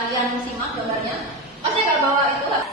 kalian simak gambarnya. Pasti nggak bawa itu lah.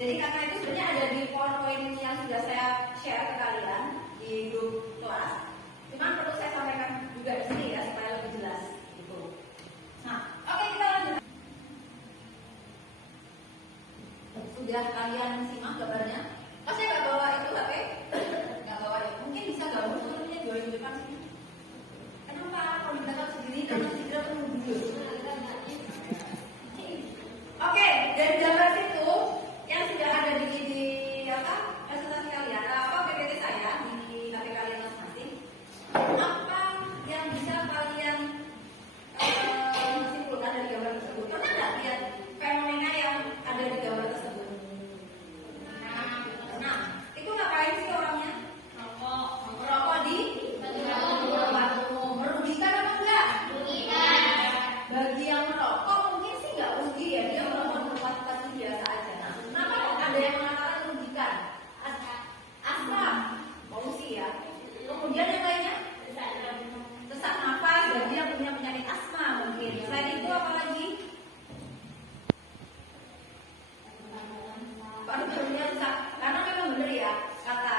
Jadi karena itu sebenarnya ada di PowerPoint yang sudah saya share ke kalian di grup kelas. Cuman perlu saya sampaikan juga di sini ya supaya lebih jelas gitu. Nah, oke kita lanjut. Sudah kalian simak gambarnya? Oh saya nggak bawa itu HP? Nggak bawa ya? Mungkin bisa gabung sebenarnya join depan sini. Kenapa kalau dibilang sendiri karena tidak perlu video? Oke, dari gambar itu yang sudah ada di apa presentasi kalian, apa PPT saya di HP kalian masing-masing, apa yang bisa kalian simpulkan dari gambar tersebut? Pernah nggak lihat fenomena yang ada di gambar tersebut? Nah, itu ngapain sih orangnya? Merokok di tempat umum. Merugikan apa enggak? Merugikan. Bagi yang merokok mungkin sih nggak rugi ya, dia merokok di tempat biasa aja. Nah, kenapa ada yang mengatakan merugikan? Asam, polusi ya. Kemudian yang lainnya? Sesak nafas bagi yang punya penyakit asma mungkin. Selain itu apa lagi? Paru-parunya rusak. Karena memang benar ya, kata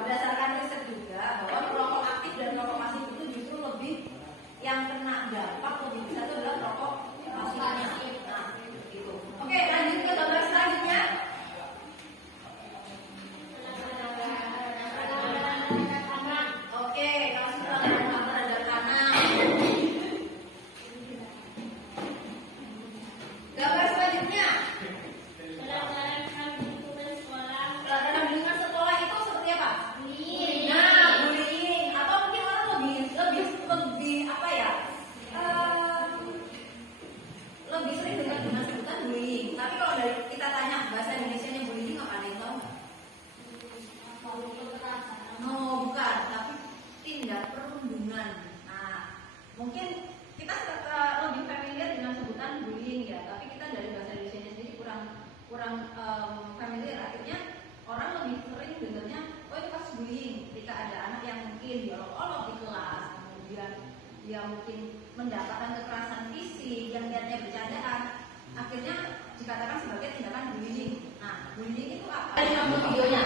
berdasarkan riset juga bahwa perokok aktif dan perokok pasif itu justru lebih yang kena dampak lebih besar itu adalah perokok pasifnya. Nah, gitu. Oke, lanjut ke gambar selanjutnya. Oke, kalau sudah ada tanah. Gambar selanjutnya. Pelanggaran lingkungan sekolah itu seperti apa? Nah, bullying. Atau mungkin orang lebih apa ya? Lebih sering dengar dengan sebutan bullying. Tapi kalau dari kita tanya bahasa Indonesianya bullying apa ada yang tahu nggak? No, bukan. Tapi tindak perundungan. Nah, mungkin kita lebih familiar dengan sebutan bullying ya. Tapi kita dari bahasa Indonesia sendiri kurang familiar. Akhirnya orang lebih sering dengarnya, oh itu kasus bullying ketika ada anak yang mungkin diolok-olok di kelas, kemudian dia mungkin mendapatkan kekerasan fisik yang niatnya bercandaan, akhirnya dikatakan sebagai tindakan bullying. Nah, bullying itu apa? Ada yang videonya.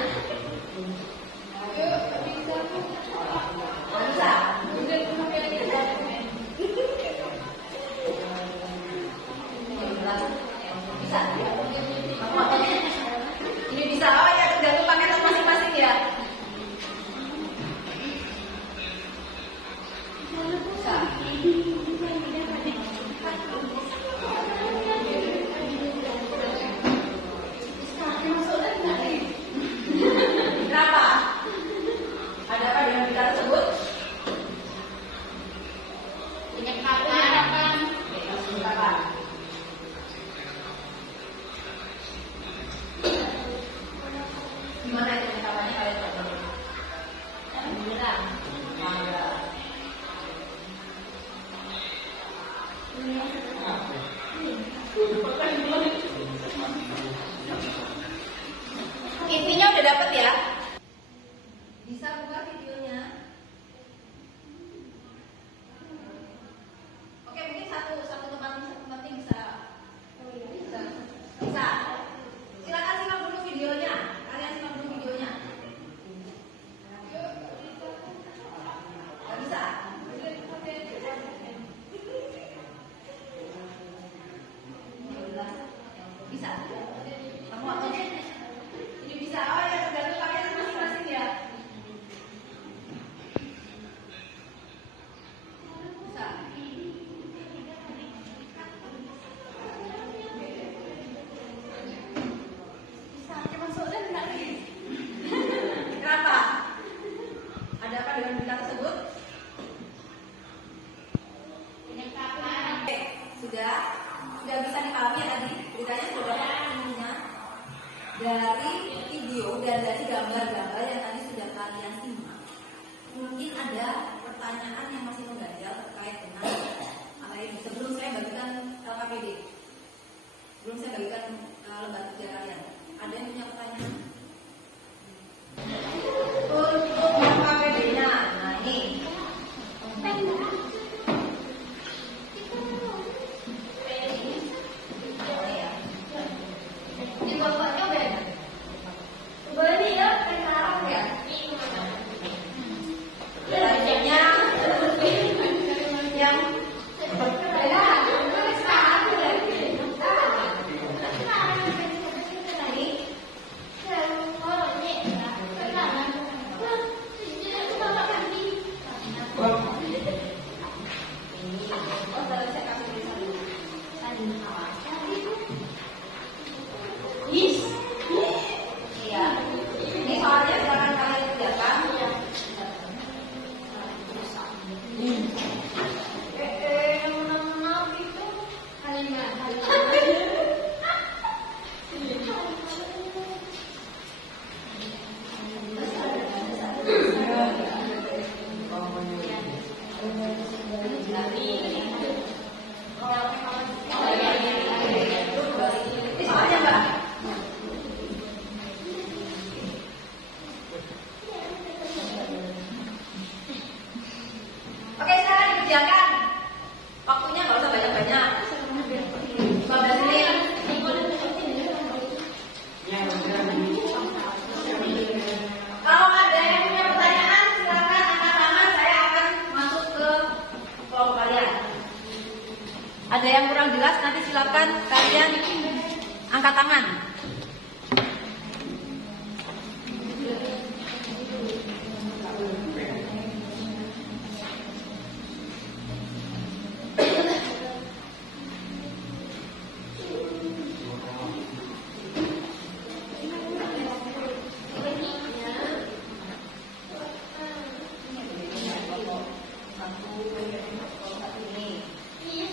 Ini bisa, oh ya tergantung paketan masing-masing ya. Kenapa? Ada apa dengan berita tersebut? Penyekapan. Gimana itu penyekapannya kalian tahu? Bilang, intinya udah dapet ya? Bisa buka videonya. Oke, mungkin satu tempat bisa. Bisa. Silakan simak dulu videonya. Kalian simak dulu videonya. Gak bisa. Bisa. Kamu apa? Ini bisa. Oh ya, tergantung paketan masing-masing ya. Bisa. Kenapa? Ada apa dengan berita tersebut? Oke, sudah bisa dipahami ya tadi beritanya sudah dapat ilmunya dari video dan dari gambar-gambar yang tadi sudah kalian simak. Mungkin ada pertanyaan yang masih mengganjal terkait dengan apa ini. Sebelum saya bagikan LKPD, sebelum saya bagikan lembar kerja kalian, ada yang punya pertanyaan? Untuk LKPD-nya, nah ini. Ini bapaknya beda. Beli ya, sekarang ya. Selanjutnya yang ini soalnya silakan kalian kerjakan. Itu kalimat. Ini soalnya Mbak. Oke, sekarang dikerjakan. Waktunya nggak usah banyak-banyak. 15 menit. Kalau ada yang punya pertanyaan, silakan angkat tangan. Saya akan masuk ke kelompok kalian. Ada yang kurang jelas, nanti silakan kalian angkat tangan. Ini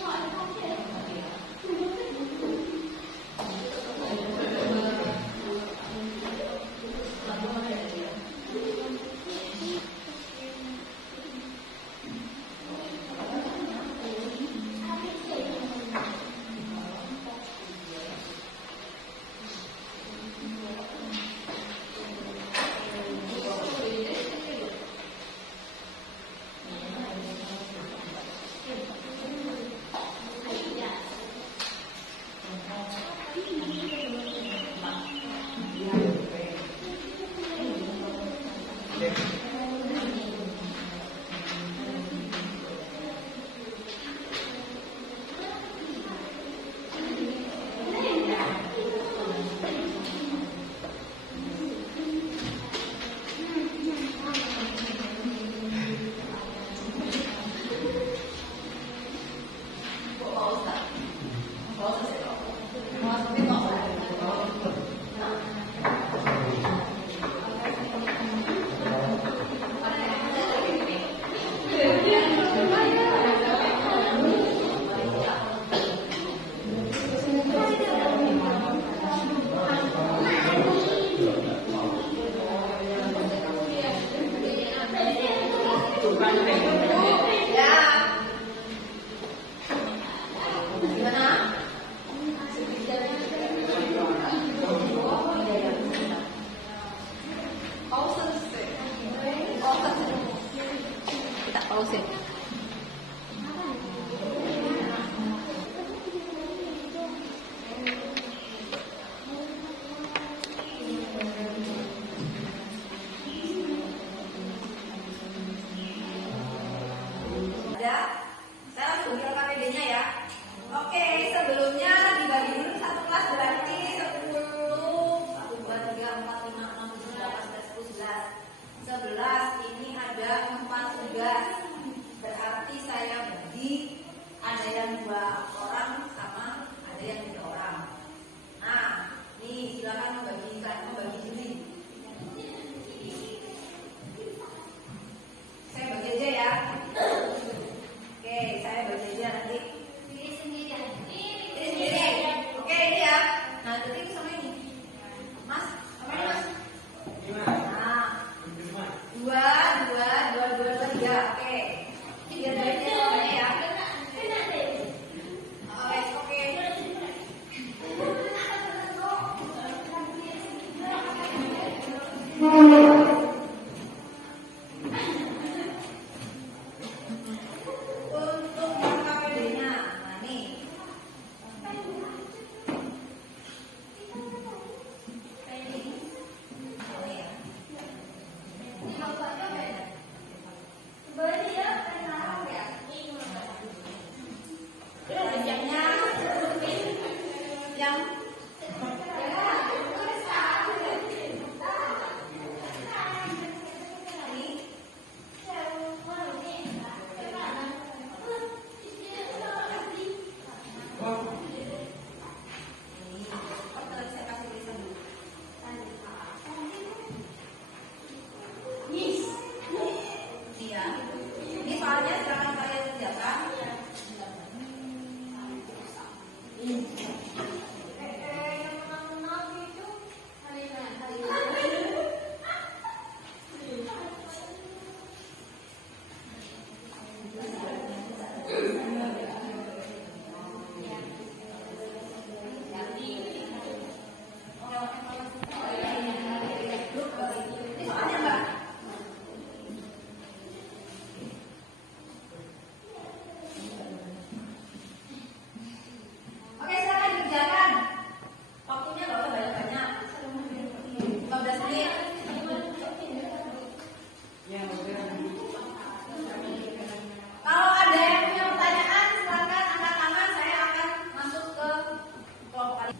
bagi, ada yang 2 orang sama ada yang 3 orang. Nah, nih silakan membagi diri. Saya bagi aja ya. Oke, saya bagi aja nanti. Ini sendiri. Oke, ini ya. Nah, jadi sama ini. Mas, sama ini Mas. Nah, 2, 3. Oke. Biar dari sini ya. Oke. Untuk KPD-nya, nah nih. Ini soalnya silakan kalian kerjakan. Ini soalnya Mbak. Oke, silakan dikerjakan. Waktunya nggak usah banyak-banyak. 15 menit. Kalau ada yang punya pertanyaan, silakan angkat tangan. Saya akan masuk ke kelompok kalian.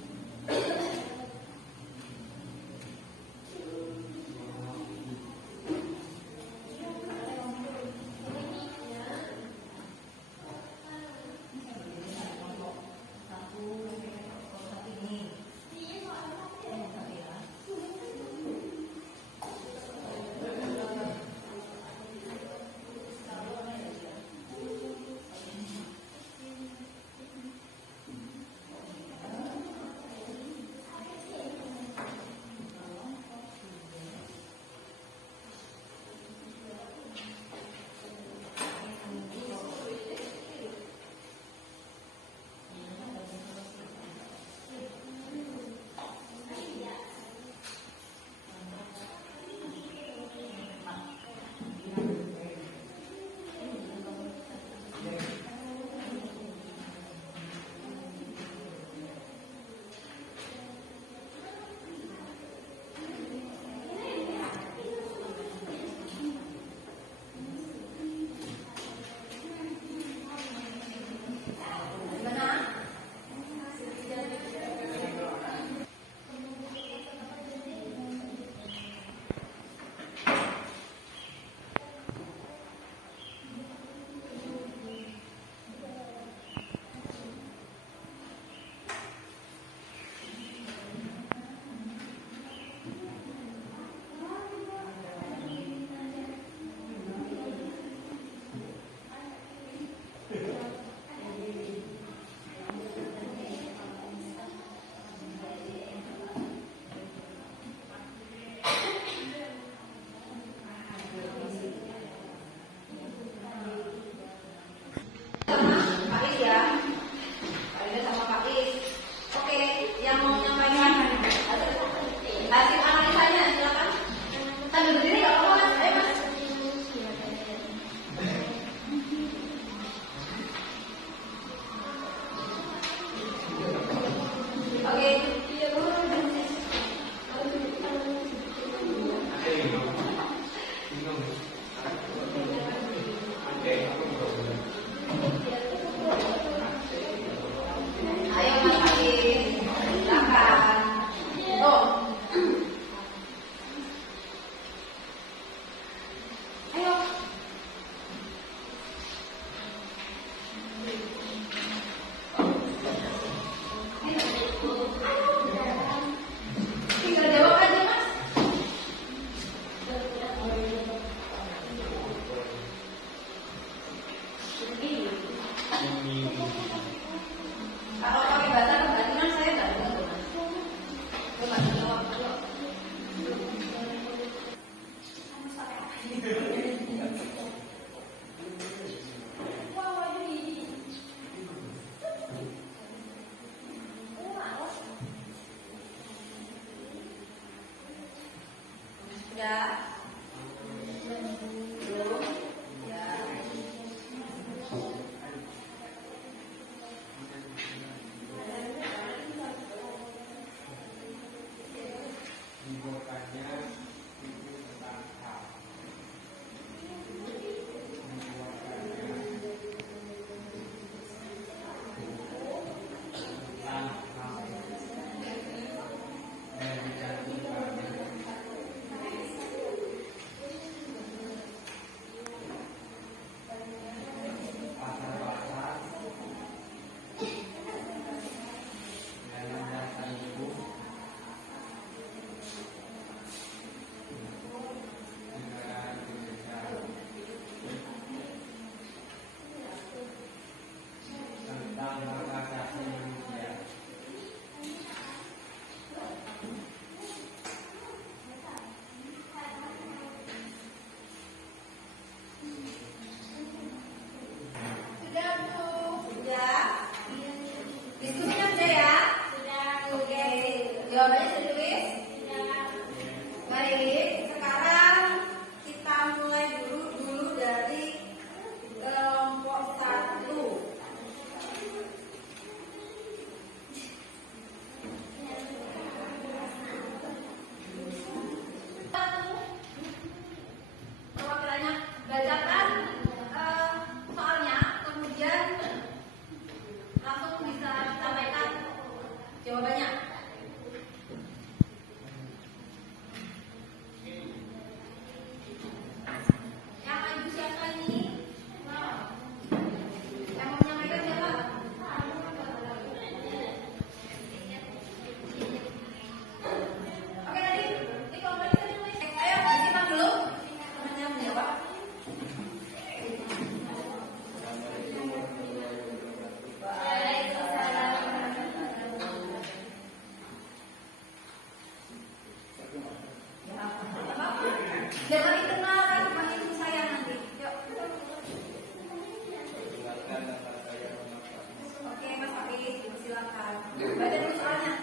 Baca dulu soalnya.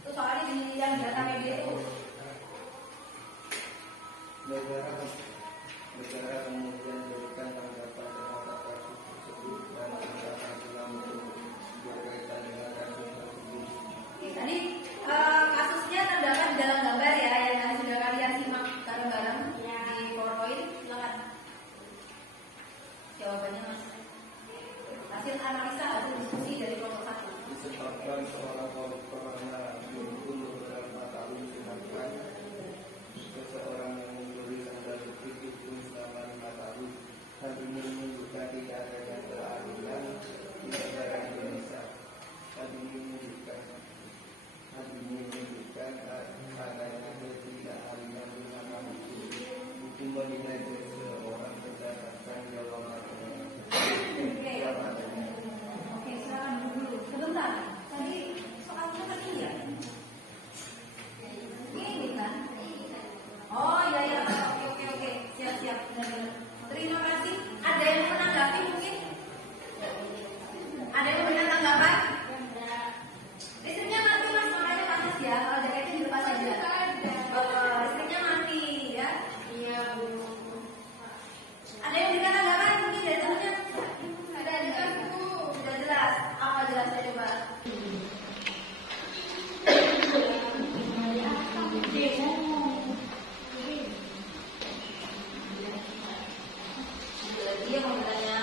Itu soalnya di yang data media itu. Negara kemudian memberikan tanggapan terhadap kasus tersebut dan tindakan dalam berkaitan dengan kasus tersebut. Tadi kasusnya terdapat di dalam gambar ya, yang sudah kalian simak bareng-bareng di PowerPoint. Silakan. Jawabannya mas. Hasil analisa, hasil diskusi dari kelompok 1. Disebabkan seorang koruptor karena dihukum beberapa tahun, sedangkan seseorang yang memberi tanda kutip itu selama 5 tahun. Hal ini menunjukkan tidak adanya keadilan di negara Indonesia. Hal ini menunjukkan adanya ketidakadilan di mana hukum menilai seseorang berdasarkan jawaban. Oke, silakan dulu. Sebentar. Tadi soalnya tadi ya. Ini kan? Oh iya. Oke. Siap. Benar. Terima kasih. Ada yang menanggapi mungkin? Ada yang punya tanggapan? Listriknya mati mas, makanya panas ya. Kalau jaketnya dilepas aja. Listriknya mati ya. Iya bu. Ada yang punya tanggapan mungkin dari temennya? Ada jelas bu. Sudah jelas. Apa jelasnya coba? Dia mau bertanya.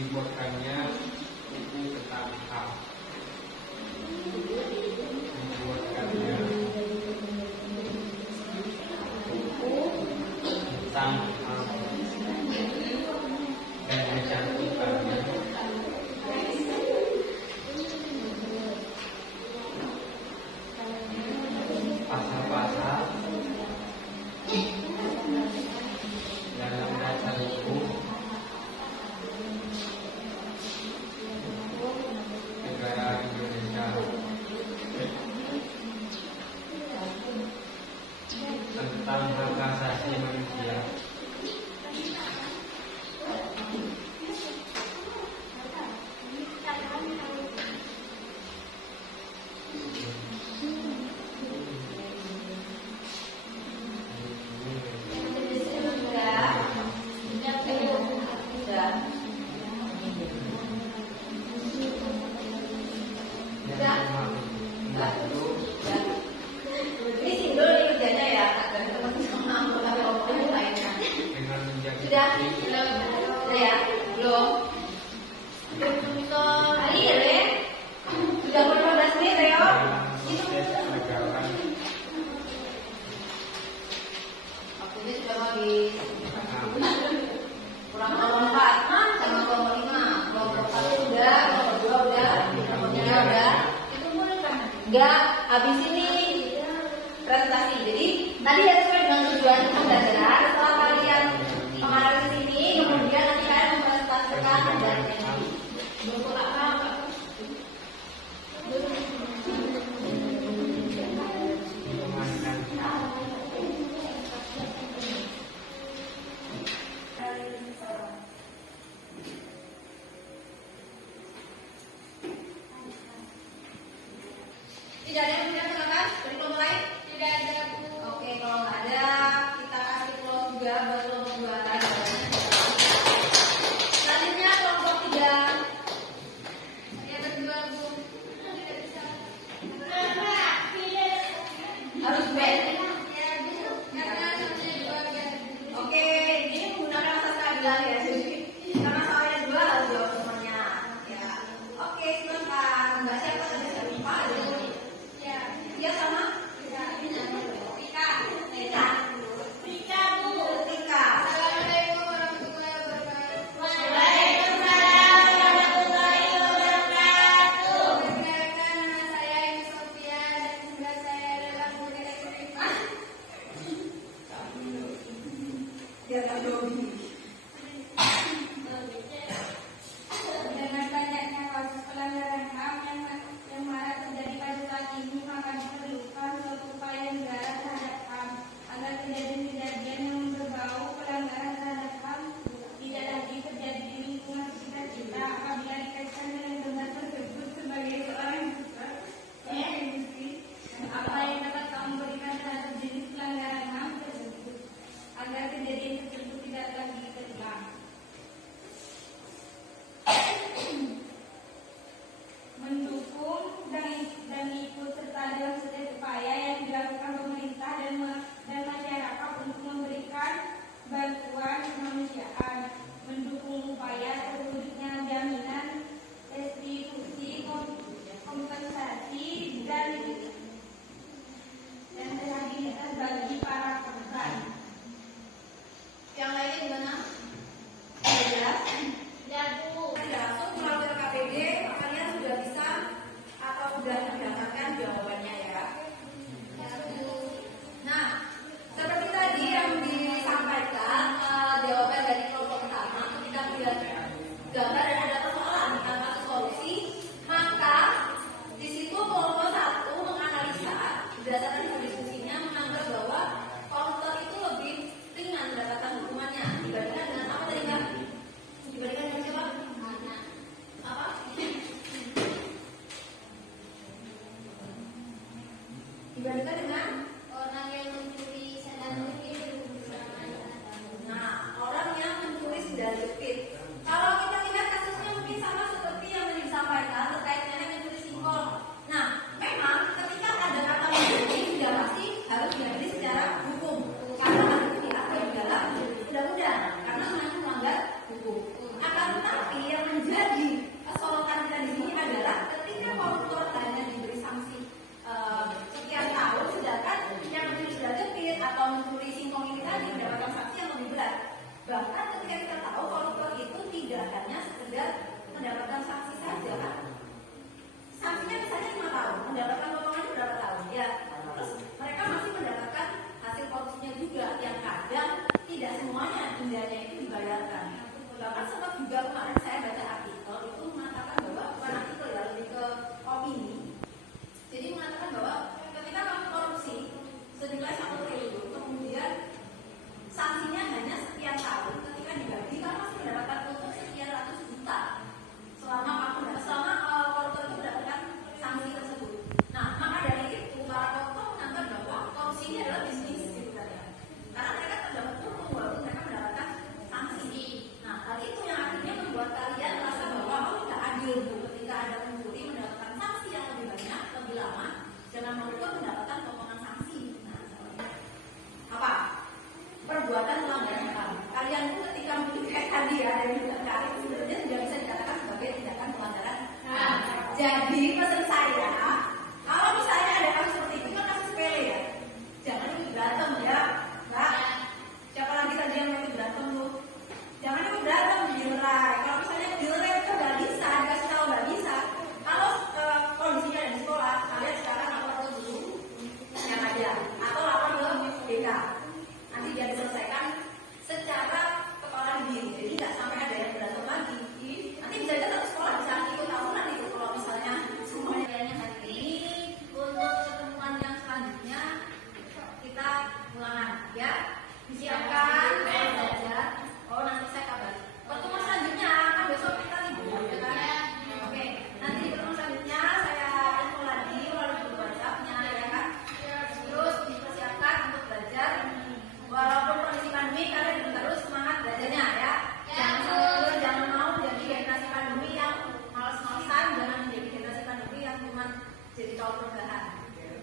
dibuatkannya buku tentang HAM, dibuatkannya tentang HAM dan mencantumkannya pasal-pasal dalam dasar hukum negara Indonesia tentang hak asasi manusia, Ini single nih kerjanya ya, agak ketemu sama anggota kelompok yang lainnya. dengan menjadi Sudah? Sudah ya? Belum? Kali ya, Le? Sudah mulai 15 menit, Leo? proses penegakan Waktunya sudah habis. HAM. Kurang kelompok 4 sama kelompok 5. Kelompok 1 udah, kelompok 2 udah, kelompok 3 udah. Enggak, habis ini presentasi. Jadi tadi ya sesuai dengan tujuan pembelajaran. Setelah kalian mengarah ke sini, kemudian nanti kalian mempresentasikan dan bentuk apa? Memainkan Tidak ada yang punya silakan dari kelompok lain? Tidak ada. Oke, kalau nggak ada, kita kasih close gambar dan ada persoalan tentang kasus korupsi, maka di situ kelompok 1 menganalisa berdasarkan hasil diskusinya menganggap bahwa koruptor itu lebih ringan mendapatkan hukumannya dibandingkan dengan apa tadi Kak? Dibandingkan dengan siapa? Apa? Dibandingkan dengan orang yang mencuri sandal jepit. nah, orang yang mencuri sandal jepit. Kalau kita lihat kasusnya mungkin sama seperti yang tadi disampaikan terkait nenek mencuri singkong. Nah, memang ketika ada kata mencuri sudah pasti harus diadili secara hukum karena hal itu diatur di dalam undang-undang karena melanggar hukum. Akan tetapi yang menjadi sorotan kita di sini adalah ketika koruptor hanya diberi sanksi sekian tahun, sedangkan yang mencuri sandal jepit atau mencuri singkong ini tadi mendapatkan sanksi yang lebih berat. Bahkan ketika kita tahu koruptor itu tidak hanya sekedar mendapatkan sanksi saja kan, sanksinya misalnya 5 tahun, mendapatkan potongannya berapa tahun ya, terus mereka masih mendapatkan hasil korupsinya juga yang kadang tidak semuanya dendanya itu dibayarkan. Bahkan sempat juga kemarin saya baca artikel itu mengatakan bahwa bukan artikel ya, lebih ke opini. Jadi mengatakan bahwa ketika kamu korupsi senilai 1 triliun, kemudian sanksinya hanya sekian tahun, ketika dibagi kamu masih mendapatkan untung sekian ratus juta selama koruptor itu mendapatkan sanksi tersebut. Nah, maka dari itu para koruptor menganggap bahwa korupsi ini adalah bisnis sebenarnya, karena mereka terdapat untung walaupun mereka mendapatkan sanksi. Nah, hal itu yang akhirnya membuat kalian merasa bahwa tidak adil ketika ada pencuri mendapatkan sanksi yang lebih banyak, lebih lama, dengan koruptor mendapatkan potongan sanksi. Nah, apa? Perbuatan pelanggaran HAM. Kalian pun ketika mungkin kayak tadi ya, ada yang tidak tarik, sebenarnya sudah bisa dikatakan sebagai tindakan pelanggaran HAM. Jadi pesan saya, kalau misalnya ada kasus seperti itu kan kasus sepele ya, jangan ikut berantem ya, Mbak. Siapa lagi tadi yang mau ikut berantem tuh? Jangan ikut berantem, dilerai. Kalau misalnya dilerai itu nggak bisa, dikasih tahu nggak bisa. Kalau kondisinya ada di sekolah, kalian sekarang lapor ke guru yang ada, atau lapor ke BK. Nanti dia diselesaikan secara kepala diri, jadi nggak sampai ada yang berantem lagi. Nanti bisa aja satu sekolah bisa ikut tahunan itu kalau misalnya semuanya kayaknya hari ini. Untuk pertemuan yang selanjutnya kita ulangan ya, disiapkan belajar. Oh nanti saya kabari. Pertemuan selanjutnya kan besok kita libur ya kan? Oke, nanti di pertemuan selanjutnya saya info lagi melalui grup WhatsApp-nya ya kan? Terus dipersiapkan untuk belajar. Walaupun kondisi pandemi, kalian terus semangat belajarnya ya. Jangan mau jadi generasi pandemi yang malas-malasan, jangan menjadi generasi pandemi yang cuma jadi kaum perubahan.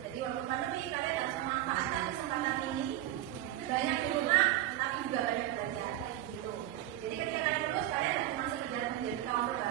Jadi walaupun pandemi, kalian harus memanfaatkan kesempatan ini. Banyak di rumah, tapi juga banyak belajar. Gitu. Jadi ketika kalian lulus, kalian tidak cuma sekedar menjadi kaum perubahan.